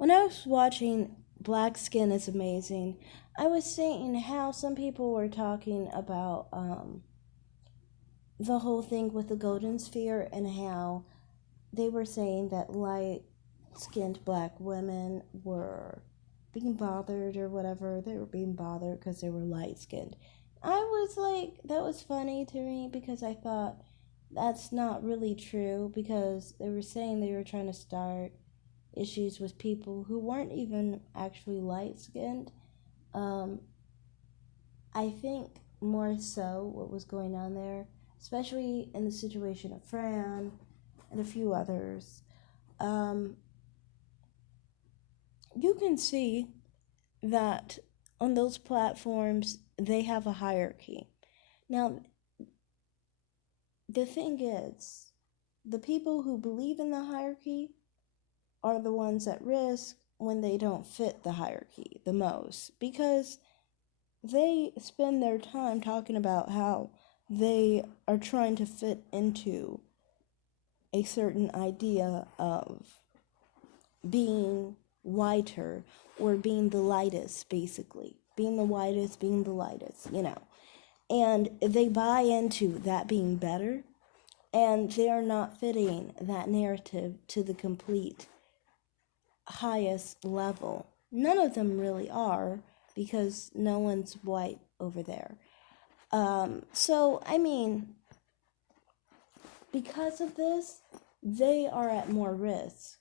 when I was watching Black Skin is Amazing, I was saying how some people were talking about the whole thing with the golden sphere and how they were saying that light skinned black women were being bothered or whatever. They were being bothered because they were light skinned. I was like, that was funny to me because I thought that's not really true because they were saying they were trying to start issues with people who weren't even actually light skinned. Um, I think more so what was going on there, especially in the situation of Fran and a few others, um, you can see that on those platforms they have a hierarchy. Now, the thing is, the people who believe in the hierarchy are the ones at risk when they don't fit the hierarchy the most because they spend their time talking about how they are trying to fit into a certain idea of being whiter or being the lightest, basically. Being the whitest, being the lightest. And they buy into that being better, and they are not fitting that narrative to the complete highest level. None of them really are because no one's white over there. So, I mean, because of this, they are at more risk.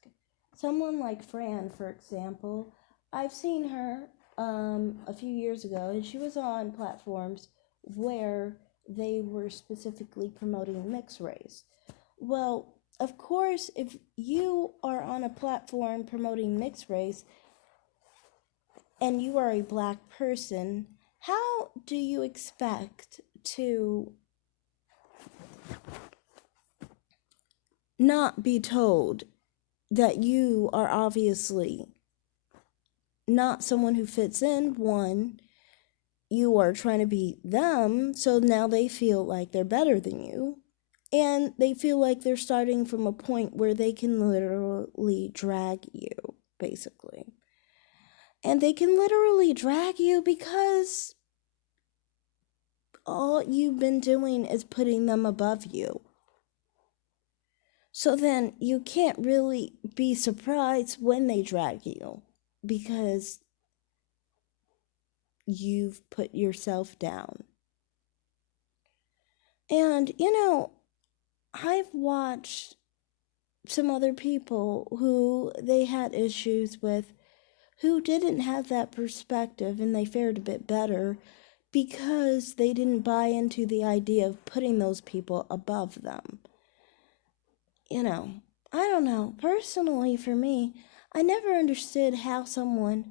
Someone like Fran, for example, I've seen her a few years ago, and she was on platforms where they were specifically promoting mixed race. Well, of course, if you are on a platform promoting mixed race and you are a black person, how do you expect to not be told that you are obviously not someone who fits in? One, you are trying to be them, so now they feel like they're better than you. And they feel like they're starting from a point where they can literally drag you, basically. And they can literally drag you because all you've been doing is putting them above you. So then you can't really be surprised when they drag you because you've put yourself down. And, I've watched some other people who they had issues with who didn't have that perspective and they fared a bit better because they didn't buy into the idea of putting those people above them. I don't know. Personally, for me, I never understood how someone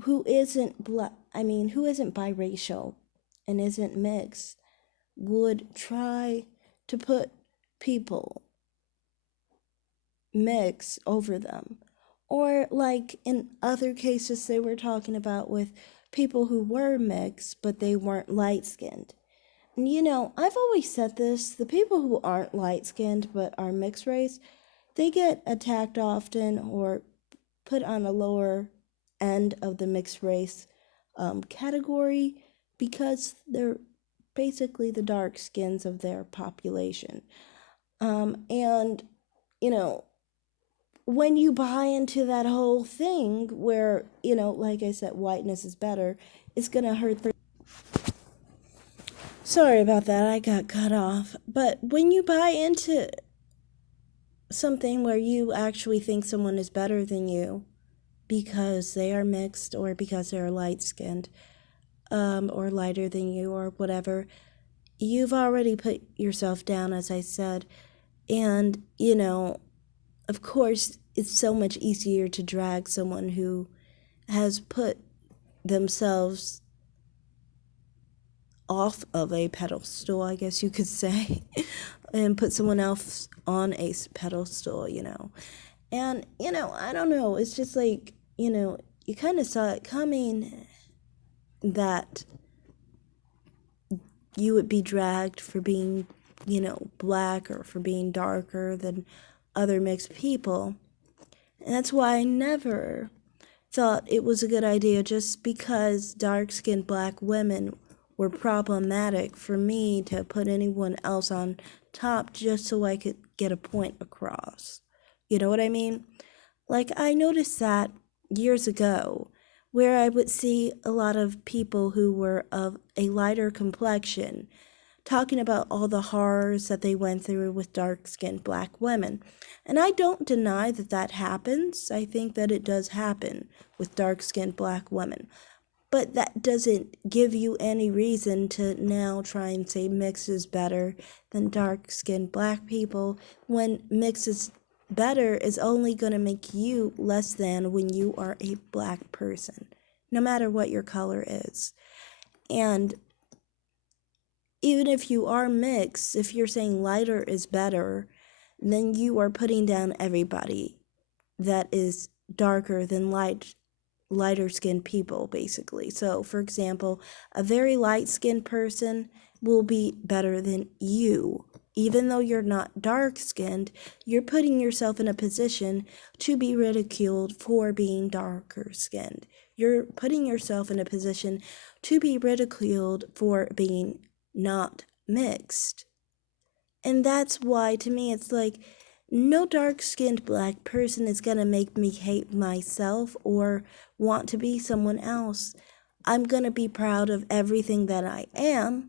who isn't who isn't biracial and isn't mixed would try to put people mix over them. Or like in other cases they were talking about with people who were mixed but they weren't light skinned. And I've always said this, the people who aren't light skinned but are mixed race, they get attacked often or put on a lower end of the mixed race category because they're basically the dark skins of their population. And, you know, when you buy into that whole thing where, like I said, whiteness is better, it's going to hurt. Sorry about that, I got cut off. But when you buy into something where you actually think someone is better than you because they are mixed or because they're light skinned or lighter than you or whatever, you've already put yourself down, as I said. And, of course, it's so much easier to drag someone who has put themselves off of a pedestal, I guess you could say, and put someone else on a pedestal, And, I don't know, it's just like, you kind of saw it coming that you would be dragged for being, black or for being darker than other mixed people. And that's why I never thought it was a good idea just because dark-skinned black women were problematic for me to put anyone else on top just so I could get a point across. You know what I mean? Like, I noticed that years ago, where I would see a lot of people who were of a lighter complexion talking about all the horrors that they went through with dark skinned black women. And I don't deny that that happens. I think that it does happen with dark skinned black women. But that doesn't give you any reason to now try and say mix is better than dark skinned black people when mix is better is only going to make you less than when you are a black person, no matter what your color is. And even if you are mixed, if you're saying lighter is better, then you are putting down everybody that is darker than lighter skinned people, basically. So, for example, a very light skinned person will be better than you. Even though you're not dark skinned, you're putting yourself in a position to be ridiculed for being darker skinned. You're putting yourself in a position to be ridiculed for being not mixed. And that's why, to me, it's like no dark skinned black person is gonna make me hate myself or want to be someone else. I'm gonna be proud of everything that I am,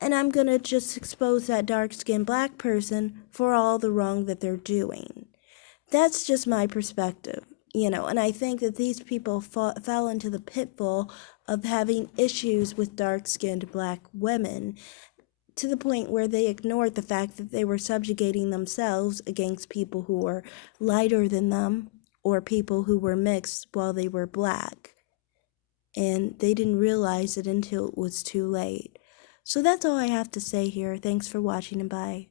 and I'm gonna just expose that dark skinned black person for all the wrong that they're doing. That's just my perspective, and I think that these people fell into the pitfall of having issues with dark skinned black women to the point where they ignored the fact that they were subjugating themselves against people who were lighter than them or people who were mixed while they were black. And they didn't realize it until it was too late. So that's all I have to say here. Thanks for watching and bye.